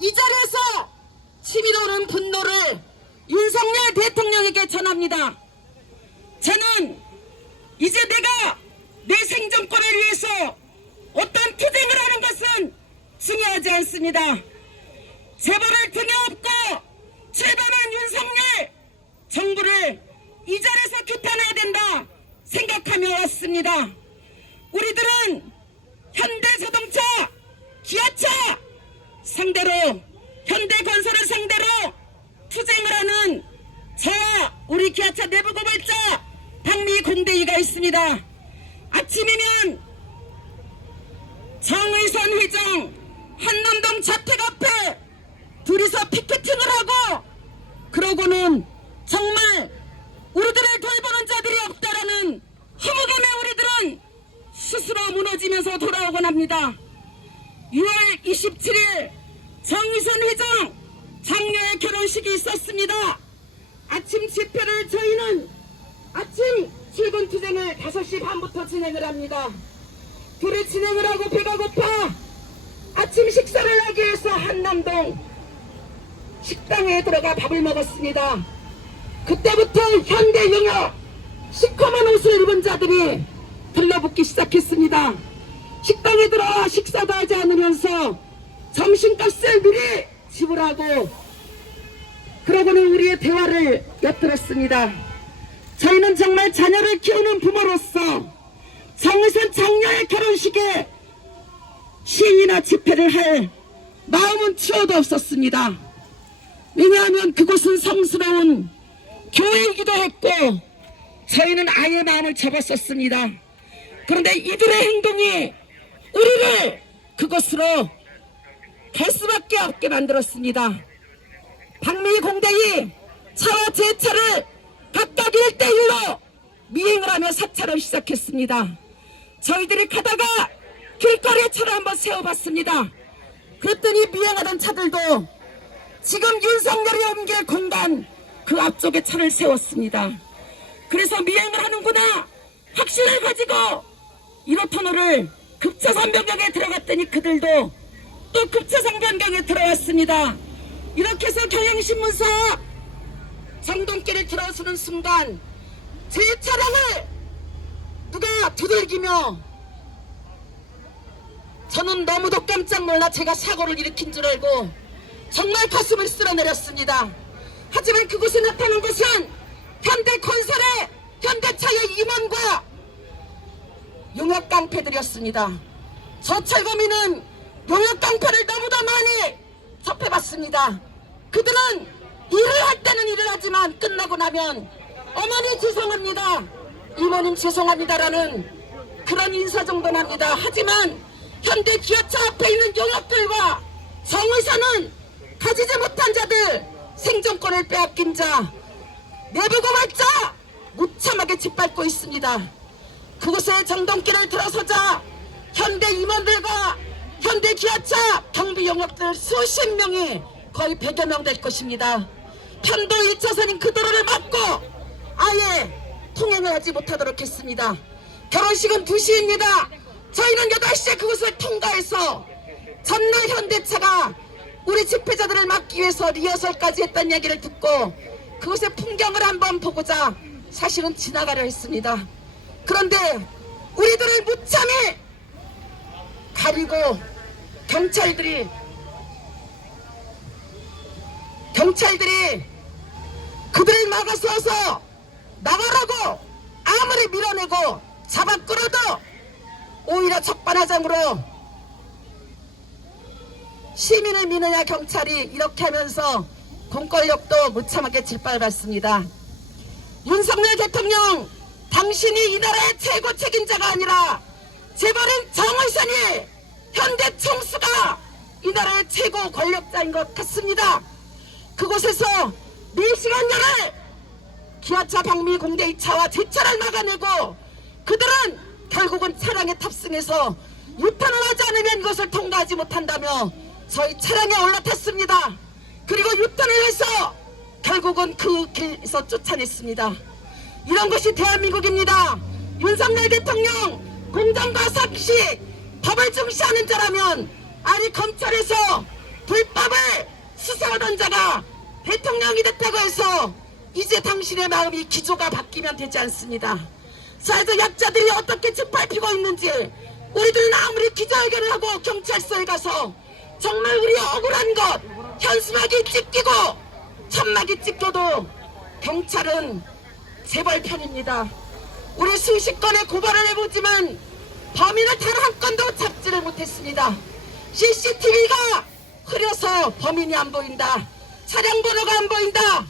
이 자리에서 치밀어오는 분노를 윤석열 대통령에게 전합니다. 저는 이제 내가 내 생존권을 위해서 어떤 투쟁을 하는 것은 중요하지 않습니다. 재벌을 등에 업고 출범한 윤석열 정부를 이 자리에서 규탄해야 된다 생각하며 왔습니다. 우리들은 현대자동차, 기아차 상대로, 현대건설을 상대로 투쟁을 하는 저와 우리 기아차 내부 고발자 박미공대위가 있습니다. 아침이면 정의선 회장 한남동 자택 앞에 둘이서 피켓팅을 하고, 그러고는 정말 우리들을 돌보는 자들이 없다라는 허무감에 우리들은 스스로 무너지면서 돌아오곤 합니다. 6월 27일 정의선 회장 장녀의 결혼식이 있었습니다. 아침 집회를 저희는 아침 출근 투쟁을 5시 반부터 진행을 합니다. 둘이 진행을 하고 배가 고파 아침 식사를 하기 위해서 한남동 식당에 들어가 밥을 먹었습니다. 그때부터 현대영역 시커먼 옷을 입은 자들이 들러붙기 시작했습니다. 식당에 들어 식사도 하지 않으면서 점심값을 미리 지불하고, 그러고는 우리의 대화를 엿들었습니다. 저희는 정말 자녀를 키우는 부모로서 정의선 장녀의 결혼식에 시위나 집회를 할 마음은 치워도 없었습니다. 왜냐하면 그곳은 성스러운 교회이기도 했고 저희는 아예 마음을 접었었습니다. 그런데 이들의 행동이 우리를 그곳으로 갈 수밖에 없게 만들었습니다. 박미공대위 차와 제 차를 각각 1대1로 미행을 하며 사찰을 시작했습니다. 저희들이 가다가 길거리에 차를 한번 세워봤습니다. 그랬더니 미행하던 차들도 지금 윤석열이 옮길 공간 그 앞쪽에 차를 세웠습니다. 그래서 미행을 하는구나 확신을 가지고 1호 터널을 급차선 변경에 들어갔더니 그들도 또 급차선 변경에 들어왔습니다. 이렇게 해서 경향신문사 정동길을 들어서는 순간 제 차량을 누가 두들기며, 저는 너무도 깜짝 놀라 제가 사고를 일으킨 줄 알고 정말 가슴을 쓸어내렸습니다. 하지만 그곳에 나타난 것은 현대건설의 현대차의 임원과 용역깡패들이었습니다. 저 철거민은 용역깡패를 너무도 많이 접해봤습니다. 그들은 일을 할 때는 일을 하지만 끝나고 나면 어머니 죄송합니다, 이모님 죄송합니다라는 그런 인사 정도는 합니다. 하지만 현대 기아차 앞에 있는 용역들과 정의선은 가지지 못한 자들, 생존권을 빼앗긴 자, 내부 고발자 무참하게 짓밟고 있습니다. 그곳에 정동길을 들어서자 현대 임원들과 현대 기아차 경비 용역들 수십 명이 거의 100여 명 될 것입니다. 편도 1차선인 그 도로를 막고 아예 통행을 하지 못하도록 했습니다. 결혼식은 2시입니다. 저희는 8시에 그곳을 통과해서 전날 현대차가 우리 집회자들을 막기 위해서 리허설까지 했다는 얘기를 듣고 그곳의 풍경을 한번 보고자 사실은 지나가려 했습니다. 그런데 우리들을 무참히 가리고 경찰들이 그들을 막아서서 나가라고 아무리 밀어내고 잡아 끌어도 오히려 적반하장으로 시민을 미느냐 경찰이 이렇게 하면서 공권력도 무참하게 짓밟았습니다. 윤석열 대통령, 당신이 이 나라의 최고 책임자가 아니라 재벌인 정의선이 현대 총수가 이 나라의 최고 권력자인 것 같습니다. 그곳에서 4시간 전에 기아차 박미공대위 차와 제 차를 막아내고 그들은 결국은 차량에 탑승해서 유턴을 하지 않으면 이것을 통과하지 못한다며 저희 차량에 올라탔습니다. 그리고 유턴을 해서 결국은 그 길에서 쫓아냈습니다. 이런 것이 대한민국입니다. 윤석열 대통령 공정과 상식, 법을 중시하는 자라면 아니 검찰에서 불법을 수사하던 자가 대통령이 됐다고 해서 이제 당신의 마음이 기조가 바뀌면 되지 않습니다. 사회적 약자들이 어떻게 짓밟히고 있는지 우리들은 아무리 기자회견을 하고 경찰서에 가서 정말 우리 억울한 것 현수막이 찢기고 천막이 찢겨도 경찰은 재벌 편입니다. 우리 수십 건의 고발을 해보지만 범인을 단 한 건도 잡지를 못했습니다. CCTV가 흐려서 범인이 안 보인다. 차량 번호가 안 보인다.